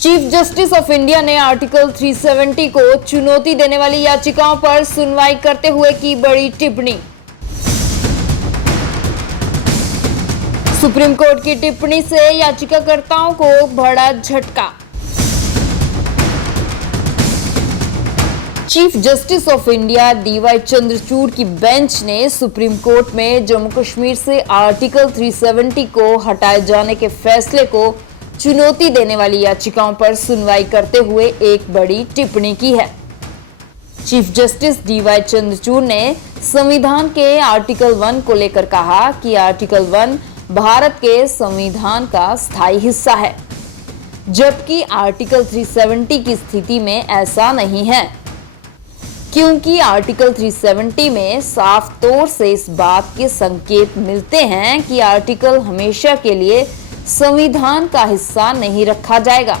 Chief justice of India ने article 370 को चुनौती देने वाली याचिकाओं पर सुनवाई करते हुए की बड़ी टिप्पणी। सुप्रीम कोर्ट की टिप्पणी से याचिकाकर्ताओं को बड़ा झटका। Chief justice of India DY Chandrachud की बेंच ने सुप्रीम कोर्ट में जम्मू कश्मीर से आर्टिकल 370 को हटाए जाने के फैसले को चुनौती देने वाली याचिकाओं पर सुनवाई करते हुए एक बड़ी टिप्पणी की है। चीफ जस्टिस डीवाई चंद्रचूड़ ने संविधान के आर्टिकल 1 को लेकर कहा कि आर्टिकल 1 भारत के संविधान का स्थायी हिस्सा है, जबकि आर्टिकल 370 की स्थिति में ऐसा नहीं है, क्योंकि आर्टिकल 370 में साफ तौर से इस बात के संकेत मिलते हैं कि आर्टिकल हमेशा के लिए संविधान का हिस्सा नहीं रखा जाएगा।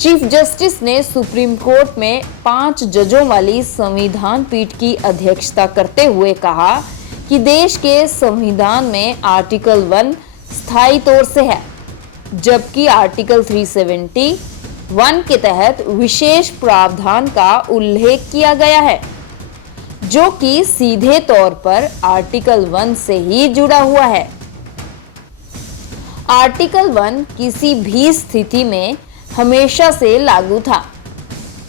चीफ जस्टिस ने सुप्रीम कोर्ट में 5 जजों वाली संविधान पीठ की अध्यक्षता करते हुए कहा कि देश के संविधान में आर्टिकल 1 स्थायी तौर से है, जबकि आर्टिकल 371 के तहत विशेष प्रावधान का उल्लेख किया गया है, जो कि सीधे तौर पर आर्टिकल 1 से ही जुड़ा हुआ है। आर्टिकल 1 किसी भी स्थिति में हमेशा से लागू था।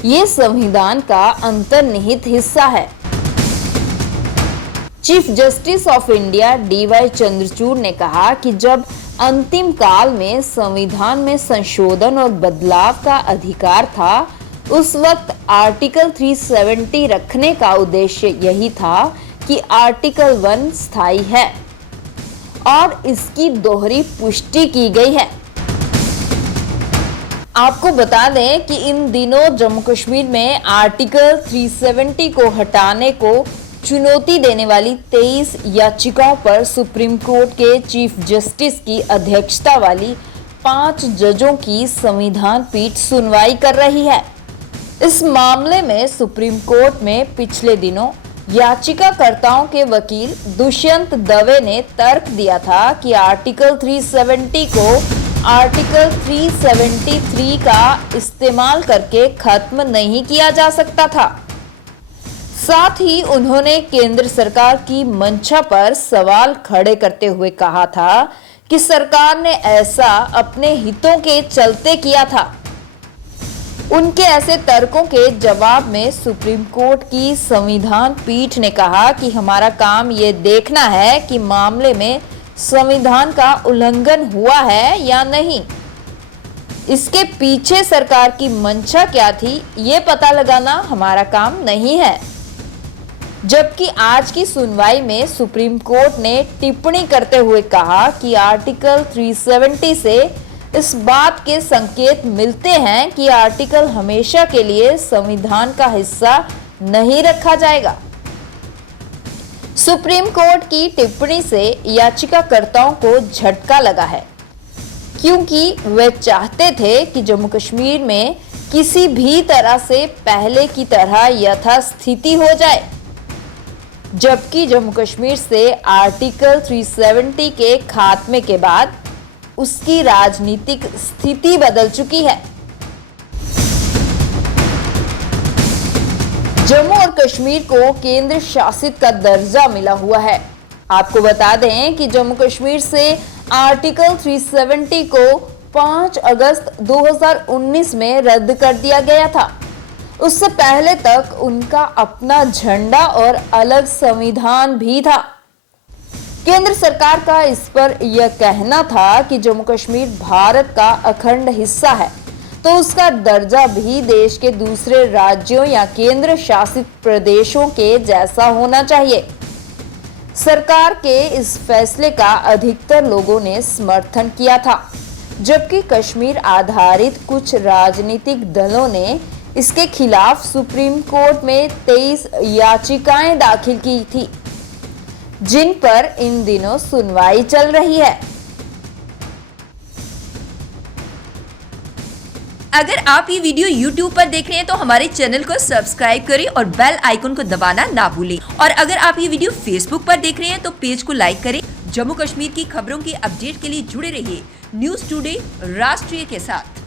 ये संविधान का अंतर्निहित हिस्सा है। Chief justice of India DY Chandrachud ने कहा कि जब अंतिम काल में संविधान में संशोधन और बदलाव का अधिकार था, उस वक्त आर्टिकल 370 रखने का उद्देश्य यही था कि आर्टिकल 1 स्थायी है और इसकी दोहरी पुष्टि की गई है। आपको बता दें कि इन दिनों जम्मू कश्मीर में आर्टिकल 370 को हटाने को चुनौती देने वाली 23 याचिकाओं पर सुप्रीम कोर्ट के चीफ जस्टिस की अध्यक्षता वाली 5 जजों की संविधान पीठ सुनवाई कर रही है। इस मामले में सुप्रीम कोर्ट में पिछले दिनों याचिकाकर्ताओं के वकील दुष्यंत दवे ने तर्क दिया था कि आर्टिकल 370 को आर्टिकल 373 का इस्तेमाल करके खत्म नहीं किया जा सकता था। साथ ही उन्होंने केंद्र सरकार की मंशा पर सवाल खड़े करते हुए कहा था कि सरकार ने ऐसा अपने हितों के चलते किया था। उनके ऐसे तर्कों के जवाब में सुप्रीम कोर्ट की संविधान पीठ ने कहा कि हमारा काम ये देखना है कि मामले में संविधान का उल्लंघन हुआ है या नहीं। इसके पीछे सरकार की मंशा क्या थी, ये पता लगाना हमारा काम नहीं है। जबकि आज की सुनवाई में सुप्रीम कोर्ट ने टिप्पणी करते हुए कहा कि आर्टिकल 370 से इस बात के संकेत मिलते हैं कि आर्टिकल हमेशा के लिए संविधान का हिस्सा नहीं रखा जाएगा। सुप्रीम कोर्ट की टिप्पणी से याचिकाकर्ताओं को झटका लगा है, क्योंकि वे चाहते थे कि जम्मू कश्मीर में किसी भी तरह से पहले की तरह यथास्थिति हो जाए, जबकि जम्मू कश्मीर से आर्टिकल 370 के खात्मे के बाद उसकी राजनीतिक स्थिति बदल चुकी है। जम्मू और कश्मीर को केंद्र शासित का दर्जा मिला हुआ है। आपको बता दें कि जम्मू कश्मीर से आर्टिकल 370 को 5 अगस्त 2019 में रद्द कर दिया गया था। उससे पहले तक उनका अपना झंडा और अलग संविधान भी था। केंद्र सरकार का इस पर यह कहना था कि जम्मू कश्मीर भारत का अखंड हिस्सा है, तो उसका दर्जा भी देश के दूसरे राज्यों या केंद्र शासित प्रदेशों के जैसा होना चाहिए। सरकार के इस फैसले का अधिकतर लोगों ने समर्थन किया था, जबकि कश्मीर आधारित कुछ राजनीतिक दलों ने इसके खिलाफ सुप्रीम कोर्ट में 23 याचिकाएं दाखिल की थी, जिन पर इन दिनों सुनवाई चल रही है। अगर आप ये वीडियो YouTube पर देख रहे हैं तो हमारे चैनल को सब्सक्राइब करें और बेल आइकन को दबाना ना भूलें। और अगर आप ये वीडियो Facebook पर देख रहे हैं तो पेज को लाइक करें। जम्मू कश्मीर की खबरों की अपडेट के लिए जुड़े रहिए न्यूज़ टुडे राष्ट्रीय के साथ।